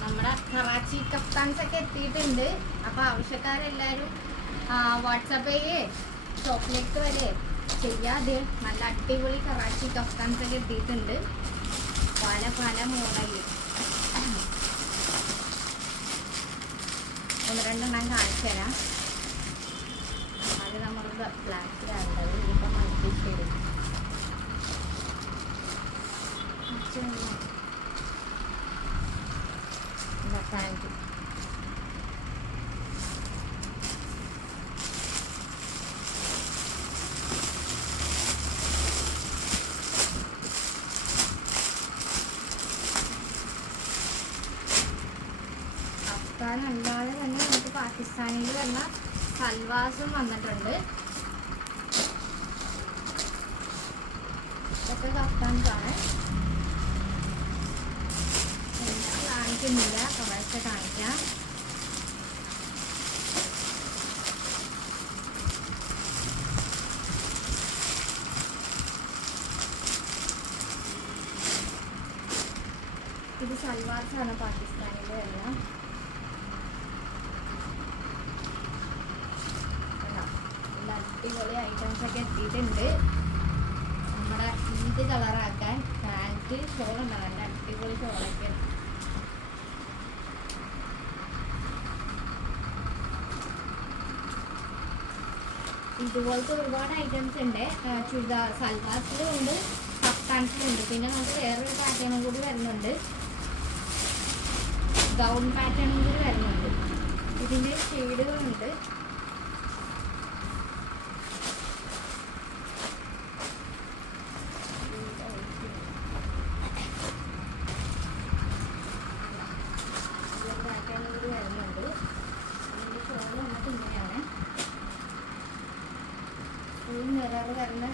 നമ്മുടെ കറാച്ചി കഫ്താൻസ് ഒക്കെ എത്തിയിട്ടുണ്ട്. അപ്പോൾ ആവശ്യക്കാരെല്ലാവരും വാട്സാപ്പ് ചെയ്യേ ചോക്ലേറ്റ് വരെ ചെയ്യാതെ നല്ല അടിപൊളി കറാച്ചി കഫ്താൻസ് ഒക്കെ എത്തിയിട്ടുണ്ട്. പല പല മോഡലിൽ ഒന്ന് രണ്ടെണ്ണം കാണിച്ചു തരാം. അത് നമ്മൾ ബ്ലാക്കിലാണുള്ളത്. ഇപ്പം multi shade thank you. Kaftan അല്ലാതെ തന്നെ നമുക്ക് പാകിസ്ഥാനിൽ വരുന്ന സൽവാസും വന്നിട്ടുണ്ട്. ഇതൊക്കെ കഫ്താൻസാണ്. കാണിക്കുന്നില്ല, കുറേശ്ശെ കാണിക്കാം. ഇത് സൽവാർസാണ് പാകിസ്ഥാനിൽ എല്ലാം. അടിപൊളി ഐറ്റംസ് ഒക്കെ എത്തിയിട്ടുണ്ട്. നമ്മുടെ ഈദ് കളറാക്കാൻ പാൻറ്റ് ഷോൾ ഉണ്ടാവും. നല്ല അടിപൊളി ഷോളൊക്കെ ഇതുപോലത്തെ ഒരുപാട് ഐറ്റംസ് ഉണ്ട്. ചുരിദാർ സൽവാസിലും ഉണ്ട്, കഫ്താൻസിലും ഉണ്ട്. പിന്നെ നമുക്ക് വേറൊരു പാറ്റേണും കൂടി വരുന്നുണ്ട്, ഗൗൺ പാറ്റേണും കൂടി വരുന്നുണ്ട്. ഇതിൻ്റെ ഷെയ്ഡുകളുണ്ട്. പാറ്റേണും കൂടി വരുന്നുണ്ട്. ഇതിൻ്റെ ഷോൾ വന്നിട്ട് ഇങ്ങനെയാണ്. ഫുൾ മിറർ വരുന്ന